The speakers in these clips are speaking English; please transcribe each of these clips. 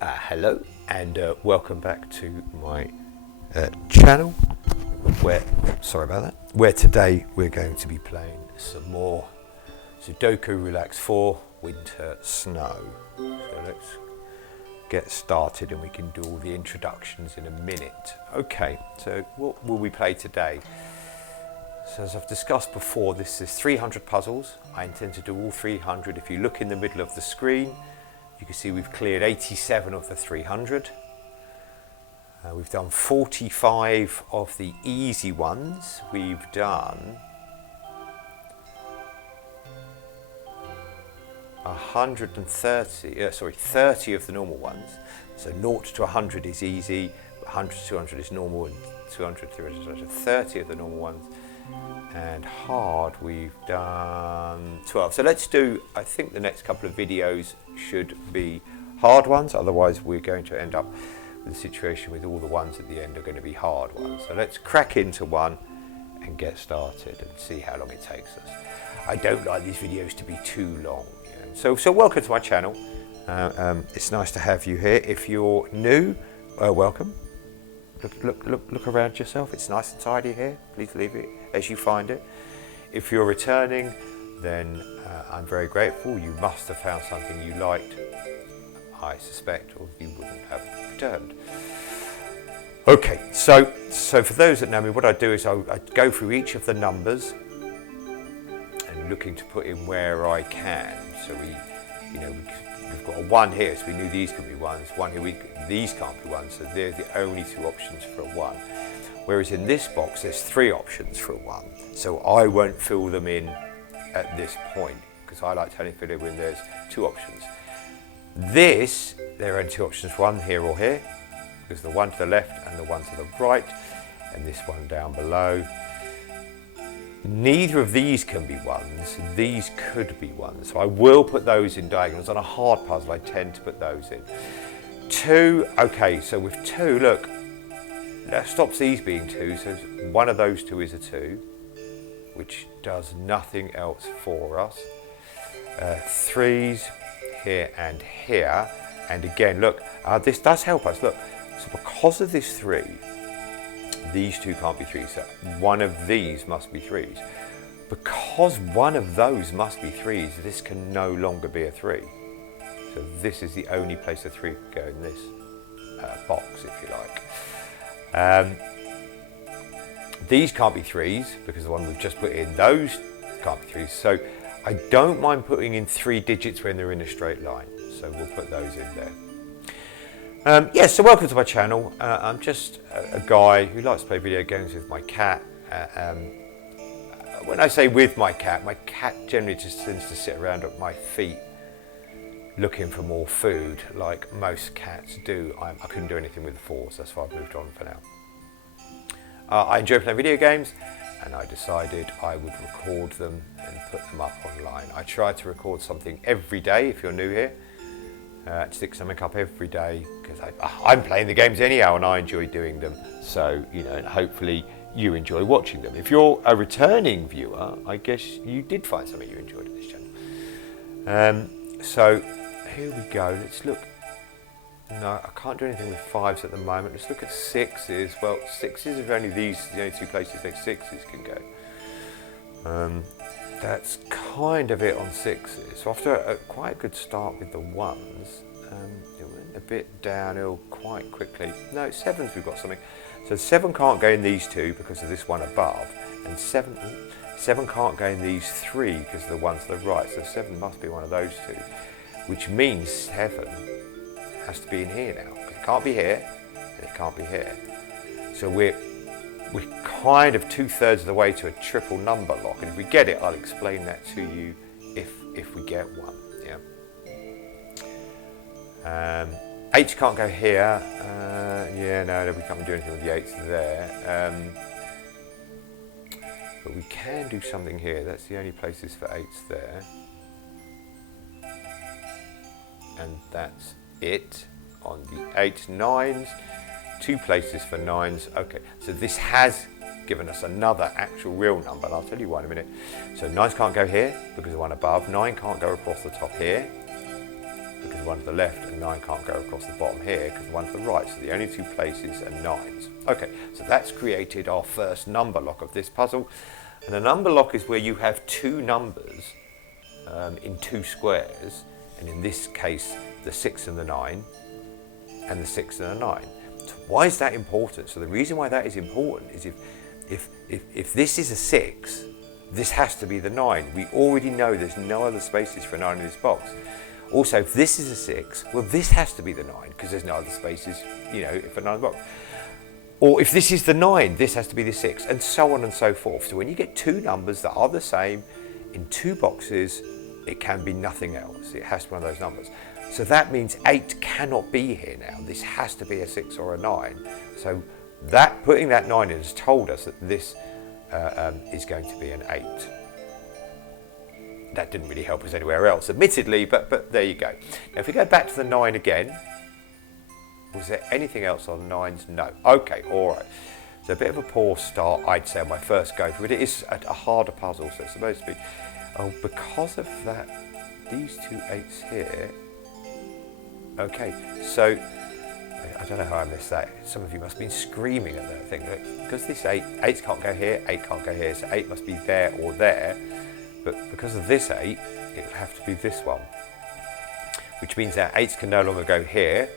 Hello and welcome back to my channel where today we're going to be playing some more Sudoku Relax 4 Winter Snow. So let's get started and we can do all the introductions in a minute. Okay, so what will we play today? So as I've discussed before, this is 300 puzzles. I intend to do all 300. If you look in the middle of the screen, you can see we've cleared 87 of the 300. We've done 45 of the easy ones. We've done 30 of the normal ones. So 0 to 100 is easy, 100 to 200 is normal, and 200 to 300, 30 of the normal ones. And hard, we've done 12. So let's do, I think the next couple of videos should be hard ones, otherwise we're going to end up with a situation with all the ones at the end are going to be hard ones. So let's crack into one and get started and see how long it takes us. I don't like these videos to be too long, you know. So welcome to my channel. It's nice to have you here. If you're new, welcome. Look around yourself. It's nice and tidy here. Please leave it as you find it. If you're returning, then I'm very grateful. You must have found something you liked, I suspect, or you wouldn't have returned. Okay, so for those that know me, what I do is I go through each of the numbers and looking to put in where I can. So we've got a 1 here, so we knew these could be 1s. 1 here, these can't be 1s, so they're the only 2 options for a 1. Whereas in this box, there's 3 options for a 1. So I won't fill them in at this point, because I like to only fill it when there's 2 options. This, there are only 2 options, 1 here or here, because the 1 to the left and the 1 to the right, and this one down below. Neither of these can be 1s, these could be 1s. So I will put those in diagonals. On a hard puzzle, I tend to put those in. 2, okay, so with 2, look, that stops these being 2, so one of those 2 is a 2, which does nothing else for us. 3s here and here, and again, look, this does help us, look, so because of this 3, these 2 can't be 3s, so one of these must be 3s. Because one of those must be 3s, this can no longer be a 3. So this is the only place a 3 could go in this box, if you like. These can't be 3s, because the one we've just put in, those can't be 3s. So I don't mind putting in 3 digits when they're in a straight line. So we'll put those in there. Yes, so welcome to my channel. I'm just a guy who likes to play video games with my cat. When I say with my cat generally just tends to sit around at my feet looking for more food, like most cats do. I couldn't do anything with the 4s, that's why I've moved on for now. I enjoy playing video games, and I decided I would record them and put them up online. I try to record something every day, if you're new here. Stick something up every day, because I'm playing the games anyhow and I enjoy doing them. So, you know, and hopefully you enjoy watching them. If you're a returning viewer, I guess you did find something you enjoyed at this channel. So here we go, let's look. No, I can't do anything with 5s at the moment. Let's look at 6s. Well, 6s are only these, the only 2 places that 6s can go. That's kind of it on 6s. So after quite a good start with the 1s, it went a bit downhill quite quickly. No, 7s we've got something. So 7 can't go in these 2 because of this one above, and 7 can't go in these 3 because of the one to the right. So 7 must be one of those 2, which means 7 has to be in here now. It can't be here, and it can't be here. So we're kind of 2/3 of the way to a triple number lock, and if we get it, I'll explain that to you if we get one. Yeah. 8 can't go here. Yeah, no, we can't do anything with the 8s there. But we can do something here. That's the only places for 8s there, and that's it on the 8s. 9s. 2 places for 9s. Okay, so this has given us another actual real number, and I'll tell you why in a minute. So 9s can't go here because of the one above. 9 can't go across the top here. because the one to the left, and 9 can't go across the bottom here because the one to the right. So the only 2 places are 9s. Okay, so that's created our first number lock of this puzzle. And a number lock is where you have 2 numbers in 2 squares, and in this case the 6 and the 9, and the 6 and the 9. So why is that important? So the reason why that is important is if this is a 6, this has to be the 9. We already know there's no other spaces for a 9 in this box. Also, if this is a 6, well, this has to be the 9 because there's no other spaces, you know, for a 9 in the box. Or if this is the 9, this has to be the 6, and so on and so forth. So when you get 2 numbers that are the same in 2 boxes, it can be nothing else. It has to be one of those numbers. So that means 8 cannot be here now. This has to be a 6 or a 9. So that putting that 9 in has told us that this is going to be an 8. That didn't really help us anywhere else, admittedly, but there you go. Now if we go back to the 9 again, was there anything else on 9s? No. Okay, all right. So a bit of a poor start, I'd say, on my first go through it. It is a harder puzzle, so it's supposed to be. Oh, because of that, these 2 8s here. Okay, so I don't know how I missed that. Some of you must have been screaming at that thing. Because this 8s can't go here, 8 can't go here, so 8 must be there or there. But because of this 8, it would have to be this one. Which means that 8s can no longer go here.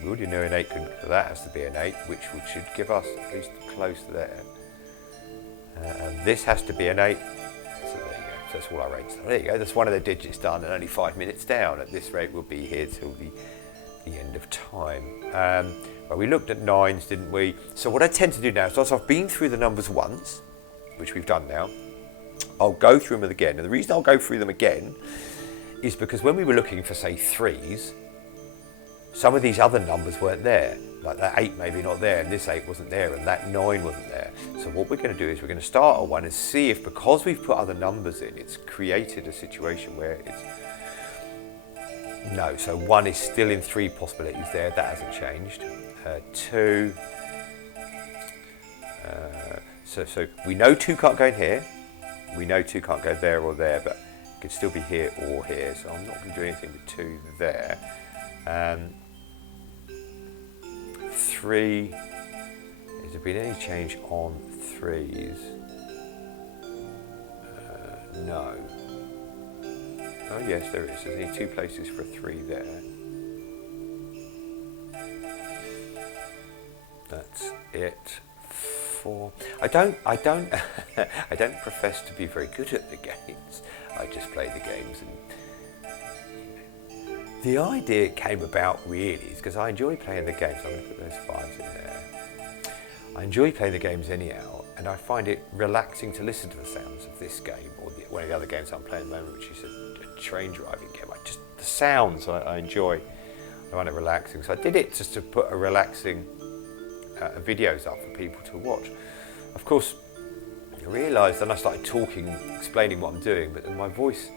We already know an 8 can, so that has to be an 8, which should give us at least close there. And this has to be an 8. So there you go. So that's all our 8s. So there you go. That's one of the digits done, and only 5 minutes down. At this rate, we'll be here till the end of time. Well, we looked at 9s, didn't we? So what I tend to do now is, I've been through the numbers once, which we've done now. I'll go through them again. And the reason I'll go through them again is because when we were looking for, say, 3s, some of these other numbers weren't there. Like that 8 maybe not there, and this 8 wasn't there, and that 9 wasn't there. So what we're going to do is we're going to start at 1 and see if, because we've put other numbers in, it's created a situation where it's... No, so 1 is still in 3 possibilities there. That hasn't changed. 2. So we know 2 can't go in here. We know 2 can't go there or there, but it could still be here or here. So I'm not going to do anything with 2 there. 3. Has there been any change on 3s? No. Oh yes, there is. There's only 2 places for a 3 there. That's it. 4. I don't I don't profess to be very good at the games. I just play the games, and the idea came about really is because I enjoy playing the games. I'm going to put those 5s in there. I enjoy playing the games anyhow, and I find it relaxing to listen to the sounds of this game or one of the other games I'm playing at the moment, which is a train driving game. The sounds I enjoy. I find it relaxing. So I did it just to put a relaxing videos up for people to watch. Of course, I realised, and I started talking, explaining what I'm doing, but then my voice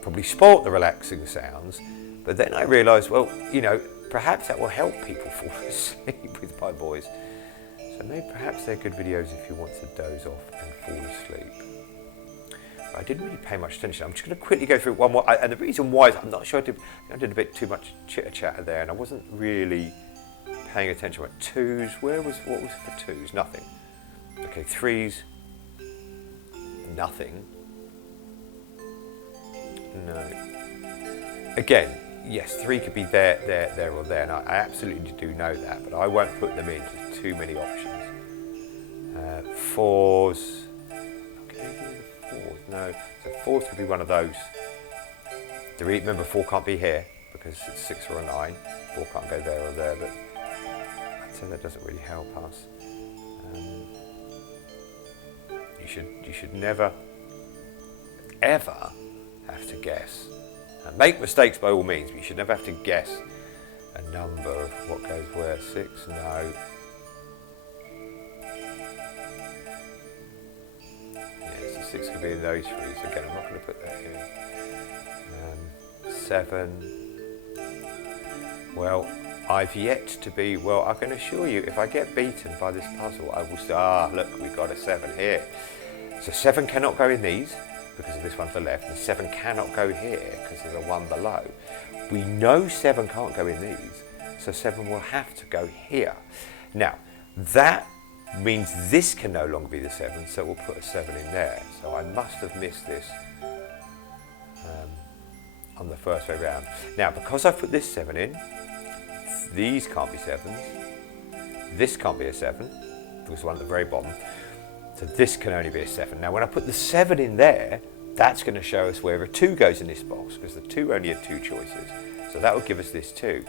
probably spoilt the relaxing sounds. But then I realised, well, you know, perhaps that will help people fall asleep with my voice. So maybe perhaps they're good videos if you want to doze off and fall asleep. But I didn't really pay much attention. I'm just going to quickly go through one more. And the reason why is I'm not sure I did a bit too much chitter-chatter there, and I wasn't really paying attention. What 2s? What was for 2s? Nothing. Okay, 3s. Nothing. No. Again, yes, 3 could be there or there, and I absolutely do know that, but I won't put them in. There's too many options. 4s. Okay, 4s. No. So 4s could be one of those. Remember, 4 can't be here because it's 6 or a 9. 4 can't go there or there, but I'd say that doesn't really help us. You should never, ever have to guess. And make mistakes by all means, but you should never have to guess a number of what goes where. 6, no. Yeah, so 6 could be in those 3s. So again, I'm not going to put that in. 7. Well, I've yet to be, well, I can assure you, if I get beaten by this puzzle, I will say, look, we've got a 7 here. So 7 cannot go in these, because of this one to the left, and 7 cannot go here, because of the one below. we know 7 can't go in these, so 7 will have to go here. Now, that means this can no longer be the 7, so we'll put a 7 in there. So I must have missed this on the first way round. Now, because I've put this 7 in, these can't be 7s, this can't be a 7, because the one at the very bottom, so this can only be a 7. Now, when I put the 7 in there, that's going to show us where a 2 goes in this box, because the 2 only had 2 choices. So that will give us this 2.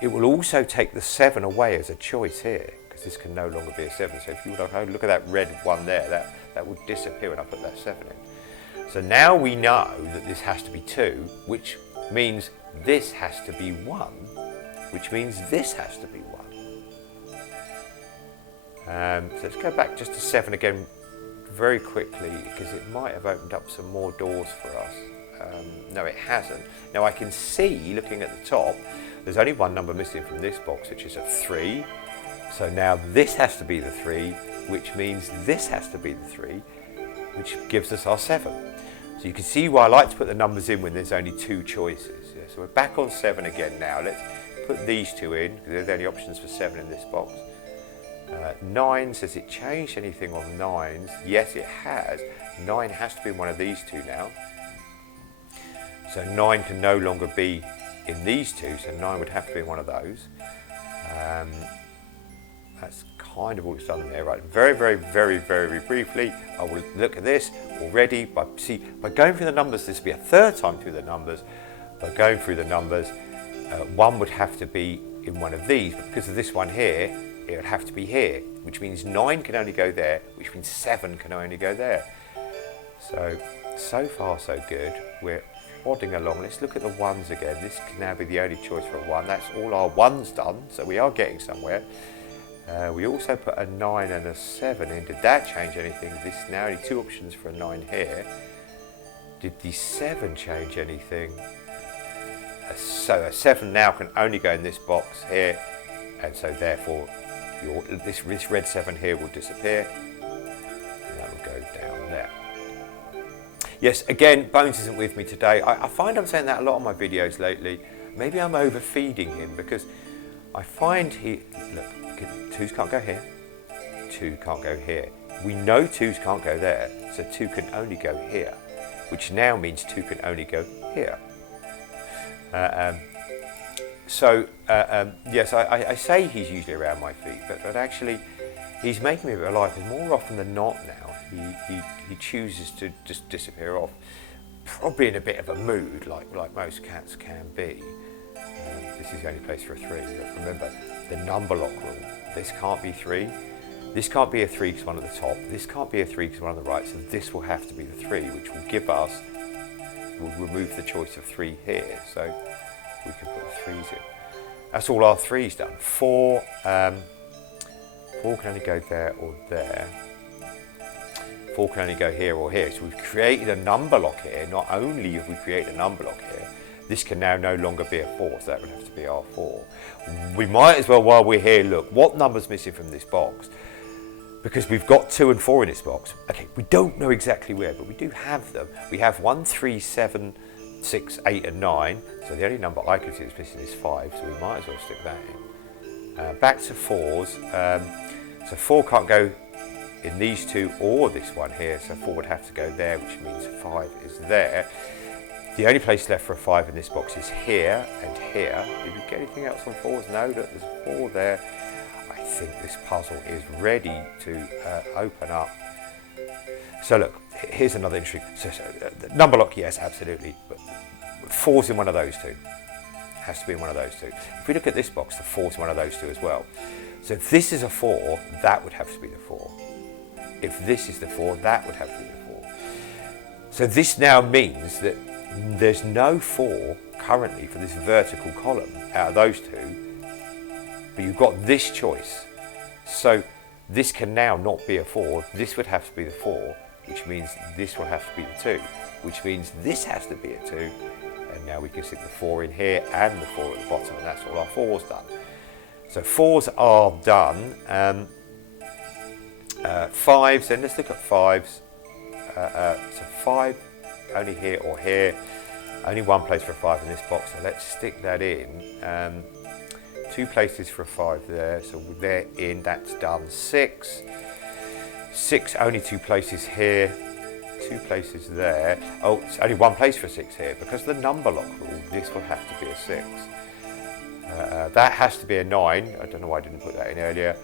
It will also take the 7 away as a choice here, because this can no longer be a 7. So if you look at that red one there, that will disappear when I put that 7 in. So now we know that this has to be 2, which means this has to be 1, which means this has to be 1. So let's go back just to 7 again very quickly, because it might have opened up some more doors for us. No, it hasn't. Now I can see, looking at the top, there's only one number missing from this box, which is a 3. So now this has to be the 3, which means this has to be the 3, which gives us our 7. So you can see why I like to put the numbers in when there's only 2 choices. Yeah, so we're back on 7 again now. Let's put these 2 in, because they're the only options for 7 in this box. 9s, has it changed anything on 9s? Yes, it has. 9 has to be in one of these 2 now. So 9 can no longer be in these 2, so 9 would have to be in one of those. That's kind of all it's done there, right? Very, very, very, very briefly, I will look at this already. By going through the numbers, this will be a third time through the numbers. By going through the numbers, 1 would have to be in one of these, but because of this one here, it would have to be here, which means 9 can only go there, which means 7 can only go there. So far so good. We're plodding along. Let's look at the 1s again. This can now be the only choice for a 1. That's all our 1s done, so we are getting somewhere. We also put a 9 and a 7 in. Did that change anything? This now only 2 options for a 9 here. Did the 7 change anything? So a 7 now can only go in this box here, and so therefore this red 7 here will disappear, and that will go down there. Yes, again, Bones isn't with me today. I find I'm saying that a lot on my videos lately. Maybe I'm overfeeding him, because I find look, 2s can't go here, 2 can't go here. We know 2s can't go there, so 2 can only go here, which now means 2 can only go here. Yes, I say he's usually around my feet, but actually he's making me a bit alive, because more often than not now he chooses to just disappear off, probably in a bit of a mood, like most cats can be. This is the only place for a 3. But remember the number lock rule. This can't be 3. This can't be a 3 because one at the top. This can't be a 3 because one on the right. So this will have to be the 3, which will give us. We'll remove the choice of 3 here. So we can put the 3s in. That's all our 3s done. 4 can only go there or there. 4 can only go here or here. So we've created a number lock here. Not only have we created a number lock here, this can now no longer be a 4, so that would have to be our 4. We might as well, while we're here, look, what number's missing from this box? Because we've got 2 and 4 in this box. Okay, we don't know exactly where, but we do have them. We have 1, 3, 7, 6, 8 and 9. So the only number I can see that's missing is 5, so we might as well stick that in. Back to 4s. So 4 can't go in these 2 or this one here, so 4 would have to go there, which means 5 is there. The only place left for a 5 in this box is here and here. Did we get anything else on 4s? No, look, there's a 4 there. I think this puzzle is ready to open up. So look, here's another interesting. The number lock, yes, absolutely. But 4's in one of those 2. Has to be in one of those 2. If we look at this box, the 4's in one of those 2 as well. So if this is a 4, that would have to be the 4. If this is the 4, that would have to be the 4. So this now means that there's no 4 currently for this vertical column out of those 2, but you've got this choice. So this can now not be a 4, this would have to be the 4, which means this will have to be the 2, which means this has to be a 2, and now we can stick the 4 in here and the 4 at the bottom, and that's all our 4's done. So 4's are done. 5s, then let's look at 5s. So 5 only here or here. Only one place for a 5 in this box, so let's stick that in. 2 places for a 5 there, so they're in, that's done. 6, only 2 places here, 2 places there. Oh, it's only 1 place for a 6 here. Because of the number lock rule, this will have to be a 6. That has to be a 9. I don't know why I didn't put that in earlier.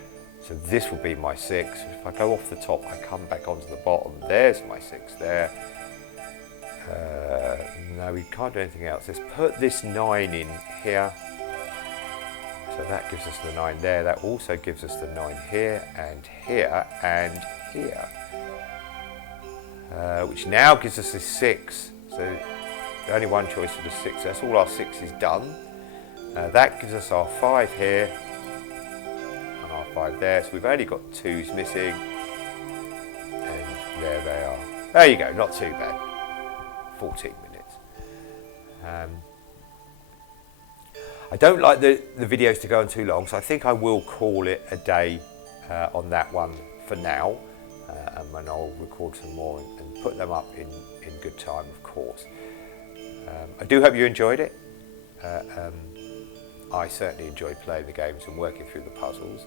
So this will be my 6. If I go off the top, I come back onto the bottom. There's my 6 there. No, we can't do anything else. Let's put this 9 in here. So that gives us the 9 there. That also gives us the 9 here and here and here. Which now gives us this 6. So only one choice for the 6. That's all our 6 is done. That gives us our 5 here and our 5 there. So we've only got 2s missing. And there they are. There you go, not too bad. 14 minutes. I don't like the videos to go on too long, so I think I will call it a day on that one for now. And I'll record some more and put them up in good time, of course. I do hope you enjoyed it. I certainly enjoy playing the games and working through the puzzles.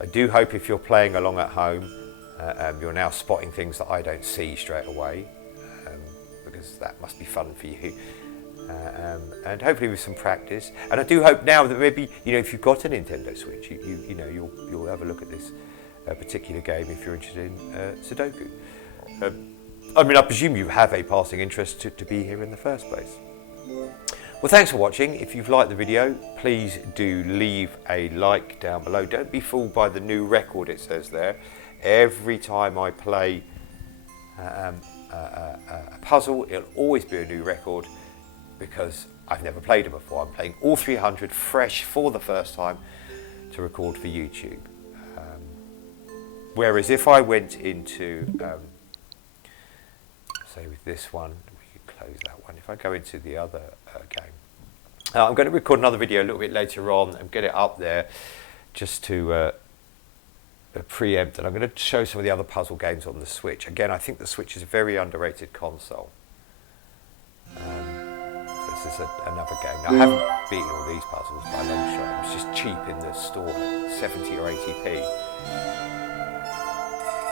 I do hope if you're playing along at home, you're now spotting things that I don't see straight away, because that must be fun for you. And hopefully with some practice. And I do hope now that maybe, if you've got a Nintendo Switch, you'll have a look at this particular game if you're interested in Sudoku. I presume you have a passing interest to be here in the first place. Well, thanks for watching. If you've liked the video, please do leave a like down below. Don't be fooled by the new record it says there. Every time I play a puzzle, it'll always be a new record because I've never played it before. I'm playing all 300 fresh for the first time to record for YouTube. Whereas if I went into, say with this one, we could close that one. If I go into the other game, I'm going to record another video a little bit later on and get it up there just to preempt. And I'm going to show some of the other puzzle games on the Switch. Again, I think the Switch is a very underrated console. This is another game. Now, I haven't beaten all these puzzles by a long shot. It's just cheap in the store, 70 or 80p.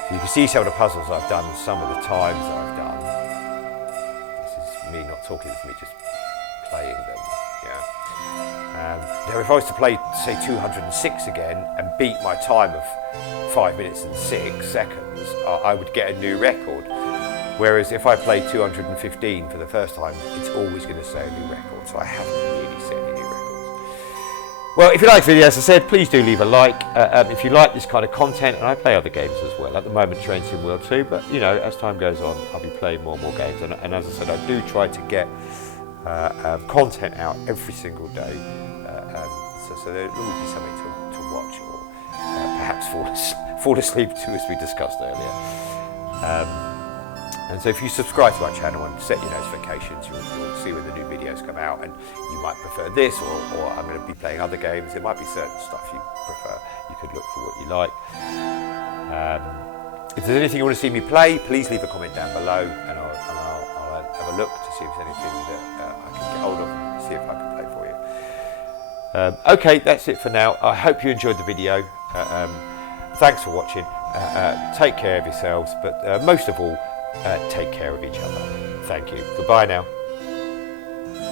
So you can see some of the puzzles I've done, some of the times I've done. This is me not talking, it's me just playing them. Now if I was to play, say, 206 again and beat my time of 5 minutes and 6 seconds, I would get a new record. Whereas if I play 215 for the first time, it's always going to say a new record. So I haven't really set any new records. Well, if you like the video, as I said, please do leave a like. If you like this kind of content, and I play other games as well. At the moment, Train Sim World 2, but as time goes on, I'll be playing more and more games. And as I said, I do try to get content out every single day. So there'll always be something to watch, or perhaps fall asleep to, as we discussed earlier. And so if you subscribe to our channel and set your notifications, you'll see when the new videos come out, and you might prefer this, or I'm going to be playing other games. There might be certain stuff you prefer. You could look for what you like. If there's anything you want to see me play, please leave a comment down below, and I'll have a look to see if there's anything that I can get hold of and see if I can play for you. Okay, that's it for now. I hope you enjoyed the video. Thanks for watching. Take care of yourselves, but most of all, take care of each other. Thank you. Goodbye now.